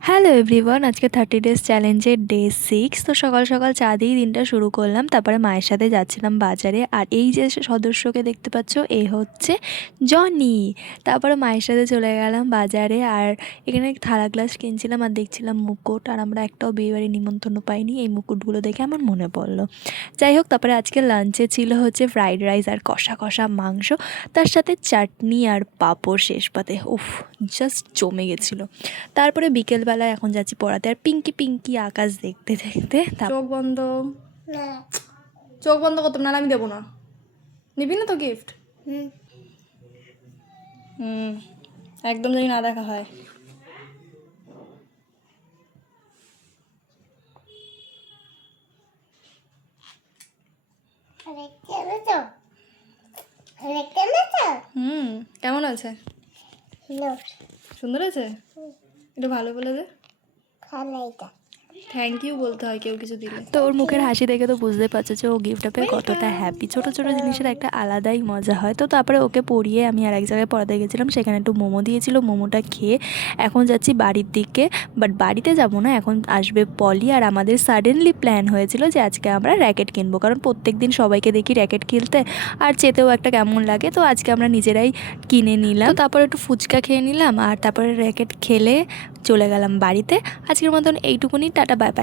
Hello everyone, আজকে 30 days চ্যালেঞ্জের day 6। তো সকাল সকাল চা দিয়েই দিনটা শুরু করলাম। তারপরে মায়ের সাথে যাচ্ছিলাম বাজারে। আর এই যে সদস্যকে দেখতে পাচ্ছ, এ হচ্ছে জনি। তারপরে মায়ের সাথে চলে গেলাম বাজারে। আর এখানে থালা গ্লাস কিনছিলাম আর দেখছিলাম মুকুট। আর আমরা একটাও বিয়েবাড়ি নিমন্ত্রণ পাইনি, এই মুকুটগুলো দেখে আমার মনে পড়লো। যাই হোক, তারপরে আজকে লাঞ্চে ছিল হচ্ছে ফ্রাইড রাইস আর কষা কষা মাংস, তার সাথে চাটনি আর পাঁপড় শেষ পাতে। উফ, জাস্ট জমে গেছিলো। তারপরে বিকেলবেলায় এখন যাচ্ছি পড়াতে। আর পিঙ্কি পিঙ্কি আকাশ দেখতে দেখতে চোখ বন্ধ। চোখ বন্ধ করতাম না, আমি দেবো না। নিবি না তো গিফট? একদম যদি না দেখা হয়। কেমন আছে? সুন্দর আছে? একটু ভালো বলে দে। থ্যাংক ইউ বলতে হয় কেউ কিছু দিলে। তো ওর মুখের হাসি দেখে তো বুঝতে পারছো যে ও গিফটটা পেয়ে কতটা হ্যাপি। ছোটো ছোটো জিনিসের একটা আলাদাই মজা হয়। তো তারপরে ওকে পড়িয়ে আমি আর এক জায়গায় পড়াতে গেছিলাম, সেখানে একটু মোমো দিয়েছিল। মোমোটা খেয়ে এখন যাচ্ছি বাড়ির দিকে। বাট বাড়িতে যাবো না, এখন আসবে পলি। আর আমাদের সাডেনলি প্ল্যান হয়েছিল যে আজকে আমরা র্যাকেট কিনবো, কারণ প্রত্যেক দিন সবাইকে দেখি র্যাকেট খেলতে, আর চেতেও একটা কেমন লাগে। তো আজকে আমরা নিজেরাই কিনে নিলাম। তো তারপরে একটু ফুচকা খেয়ে নিলাম, আর তারপরে র্যাকেট খেলে চলে গেলাম বাড়িতে। আজকের মতন এইটুকুনি, টাটা বাই।